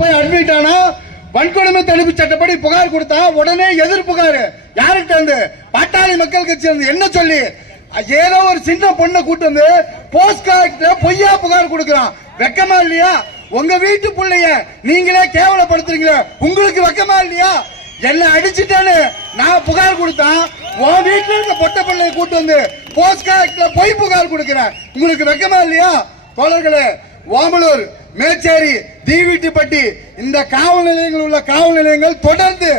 போய் அட்மிட் ஆனா வன்கொடுமை தடுப்பு சட்டப்படி புகார் கொடுத்தா உடனே எதிர் புகார் யாருக்கிட்ட இருந்து? பாட்டாளி மக்கள் கட்சி இருந்து. என்ன சொல்லி? ஏதோ ஒரு சின்ன பொண்ணை கூட்டு வந்து போஸ்ட்கார்டு பொய்யா புகார் கொடுக்கறான். வெக்கமா இல்லையா? உங்க வீட்டு பிள்ளைய நீங்களே கேவலப்படுத்துறீங்களே, உங்களுக்கு வெக்கமா இல்லையா? என்ன அடிச்சுட்டான்னு நான் புகார் கொடுத்தா உன் வீட்டுல இருக்க பொட்ட பிள்ளைய கூட்டு வந்து போஸ்ட்கார்டுல பொய் புகார் கொடுக்கிறேன். உங்களுக்கு வெக்கமா இல்லையா? தோழர்களே, ஓமலூர், மேச்சேரி, தீவிட்டிப்பட்டி இந்த காவல் நிலையங்கள் உள்ள காவல் நிலையங்கள் தொடர்ந்து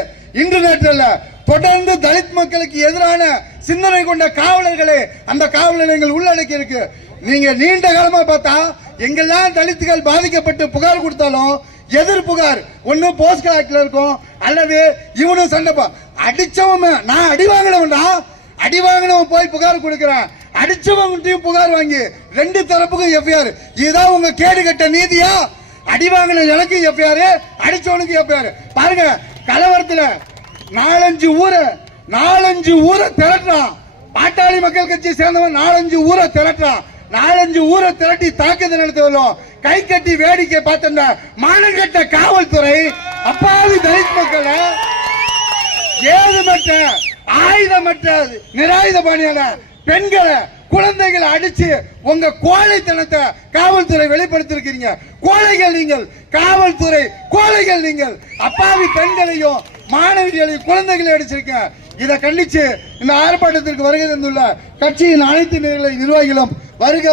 இன்டர்நெட்ல தொடர்ந்து தலித் மக்களுக்கு எதிரான சிந்தனை கொண்ட காவலர்களை அந்த காவல் நிலையங்கள் உள்ளடக்கி இருக்கு. நீங்க நீண்ட காலமா பார்த்தா எங்கெல்லாம் தலித்துகள் பாதிக்கப்பட்டு புகார் கொடுத்தாலும் எதிர் புகார் ஒன்னு போஸ்ட்கார்ட்ல இருக்கும் அல்லது இவனும் சண்டை அடிச்சவன் நான் அடி வாங்கினவன்டா, அடி வாங்கினவன் போய் புகார் கொடுக்கிறேன், அடிச்சவங்கிட்டையும் புகார் வாங்கி ரெண்டு தரப்புக்கும் எஃப்ஐஆர். இதுதான் உங்க கேடு கட்ட நீதியா? அடி வாங்கின எனக்கு எஃப்ஐஆர், அடிச்சவனுக்கு எஃப்ஐஆர். பாருங்க, கலவரத்துல நாலஞ்சு ஊரை திரட்டான். பாட்டாளி மக்கள் கட்சியை சேர்ந்தவன் நாலஞ்சு ஊரை திரட்டான். நாலஞ்சு ஊரை திரட்டி தாக்குதல் நடத்தவர்களும் கை கட்டி வேடிக்கை பார்த்த மானங்கட்ட காவல்துறை அப்பாவி தலித் மக்களை ஏதுமற்ற ஆயுதமற்ற நிராயுதபாணியான பெண்களை குழந்தைகளை அடிச்சு உங்க கோழைத்தனத்தை காவல்துறை வெளிப்படுத்திருக்கீங்க. கோழைகள் நீங்கள், காவல்துறை கோழைகள் நீங்கள். அப்பாவி பெண்களையும் மாணவிகளையும் குழந்தைகளை அடிச்சிருக்க. இதை கண்டிச்சு இந்த ஆர்ப்பாட்டத்திற்கு வருகை தந்துள்ள கட்சியின் அனைத்து நிர்வாகிகளும் வருக.